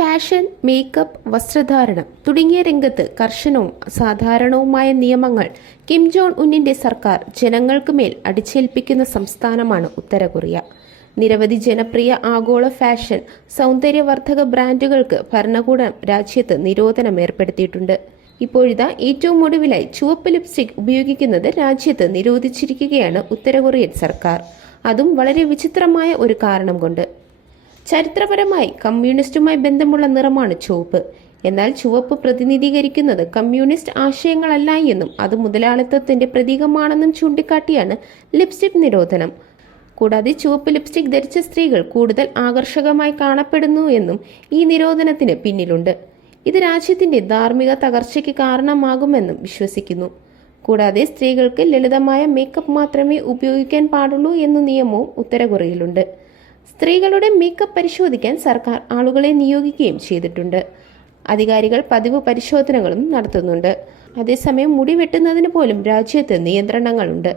Fashion makeup വസ്ത്രധാരണം തുടങ്ങിയ രംഗത്ത് കർശനവും സാധാരണവുമായ നിയമങ്ങൾ കിം ജോൺ ഉന്നിന്റെ സർക്കാർ ജനങ്ങൾക്ക് മേൽ അടിച്ചേൽപ്പിക്കുന്ന സംസ്ഥാനമാണ് ഉത്തര കൊറിയ. നിരവധി ജനപ്രിയ ആഗോള ഫാഷൻ സൗന്ദര്യവർദ്ധക ബ്രാൻഡുകൾക്ക് ഭരണകൂടം രാജ്യത്ത് നിരോധനം ഏർപ്പെടുത്തിയിട്ടുണ്ട്. ഇപ്പോഴിതാ ഏറ്റവും ഒടുവിലായി ചുവപ്പ് ലിപ്സ്റ്റിക് ഉപയോഗിക്കുന്നത് രാജ്യത്ത് നിരോധിച്ചിരിക്കുകയാണ് ഉത്തര കൊറിയൻ സർക്കാർ. അതും വളരെ വിചിത്രമായ ഒരു കാരണം കൊണ്ട്. ചരിത്രപരമായി കമ്മ്യൂണിസ്റ്റുമായി ബന്ധമുള്ള നിറമാണ് ചുവപ്പ്. എന്നാൽ ചുവപ്പ് പ്രതിനിധീകരിക്കുന്നത് കമ്മ്യൂണിസ്റ്റ് ആശയങ്ങളല്ല എന്നും അത് മുതലാളിത്തത്തിന്റെ പ്രതീകമാണെന്നും ചൂണ്ടിക്കാട്ടിയാണ് ലിപ്സ്റ്റിക് നിരോധനം. കൂടാതെ ചുവപ്പ് ലിപ്സ്റ്റിക് ധരിച്ച സ്ത്രീകൾ കൂടുതൽ ആകർഷകമായി കാണപ്പെടുന്നു എന്നും ഈ നിരോധനത്തിന് പിന്നിലുണ്ട്. ഇത് രാജ്യത്തിന്റെ ധാർമ്മിക തകർച്ചയ്ക്ക് കാരണമാകുമെന്നും വിശ്വസിക്കുന്നു. കൂടാതെ സ്ത്രീകൾക്ക് ലളിതമായ മേക്കപ്പ് മാത്രമേ ഉപയോഗിക്കാൻ പാടുള്ളൂ എന്ന നിയമവും ഉത്തര കൊറിയയിലുണ്ട് സ്ത്രീകളുടെ മേക്കപ്പ് പരിശോധിക്കാൻ സർക്കാർ ആളുകളെ നിയോഗിക്കുകയും ചെയ്തിട്ടുണ്ട്. അധികാരികൾ പതിവ് പരിശോധനകളും നടത്തുന്നുണ്ട്. അതേസമയം മുടി വെട്ടുന്നതിന് പോലും രാജ്യത്ത് നിയന്ത്രണങ്ങളുണ്ട്.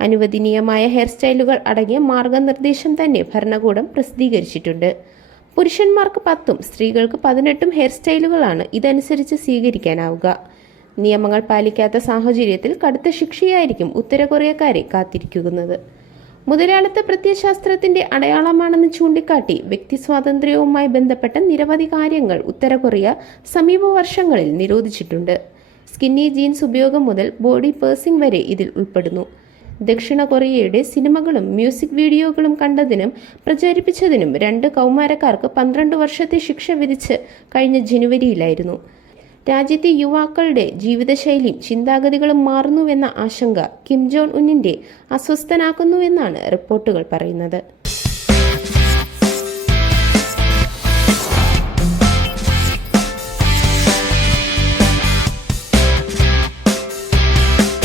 അനുവദനീയമായ ഹെയർ സ്റ്റൈലുകൾ അടങ്ങിയ മാർഗനിർദ്ദേശം തന്നെ ഭരണകൂടം പ്രസിദ്ധീകരിച്ചിട്ടുണ്ട്. പുരുഷന്മാർക്ക് പത്തും സ്ത്രീകൾക്ക് പതിനെട്ടും ഹെയർ സ്റ്റൈലുകളാണ് ഇതനുസരിച്ച് സ്വീകരിക്കാനാവുക. നിയമങ്ങൾ പാലിക്കാത്ത സാഹചര്യത്തിൽ കടുത്ത ശിക്ഷയായിരിക്കും ഉത്തര കൊറിയക്കാരെ കാത്തിരിക്കുന്നത്. മുതലാളിത്ത പ്രത്യയശാസ്ത്രത്തിന്റെ അടയാളമാണെന്ന് ചൂണ്ടിക്കാട്ടി വ്യക്തി സ്വാതന്ത്ര്യവുമായി ബന്ധപ്പെട്ട നിരവധി കാര്യങ്ങൾ ഉത്തര കൊറിയ സമീപ വർഷങ്ങളിൽ നിരോധിച്ചിട്ടുണ്ട്. സ്കിന്നി ജീൻസ് ഉപയോഗം മുതൽ ബോഡി പേഴ്സിംഗ് വരെ ഇതിൽ ഉൾപ്പെടുന്നു. ദക്ഷിണ കൊറിയയുടെ സിനിമകളും മ്യൂസിക് വീഡിയോകളും കണ്ടതിനും പ്രചരിപ്പിച്ചതിനും രണ്ട് കൗമാരക്കാർക്ക് പന്ത്രണ്ട് വർഷത്തെ ശിക്ഷ വിധിച്ച് കഴിഞ്ഞ ജനുവരിയിലായിരുന്നു. രാജ്യത്തെ യുവാക്കളുടെ ജീവിതശൈലിയും ചിന്താഗതികളും മാറുന്നുവെന്ന ആശങ്ക കിം ജോൺ ഉന്നിന്റെ അസ്വസ്ഥനാക്കുന്നുവെന്നാണ് റിപ്പോർട്ടുകൾ പറയുന്നത്.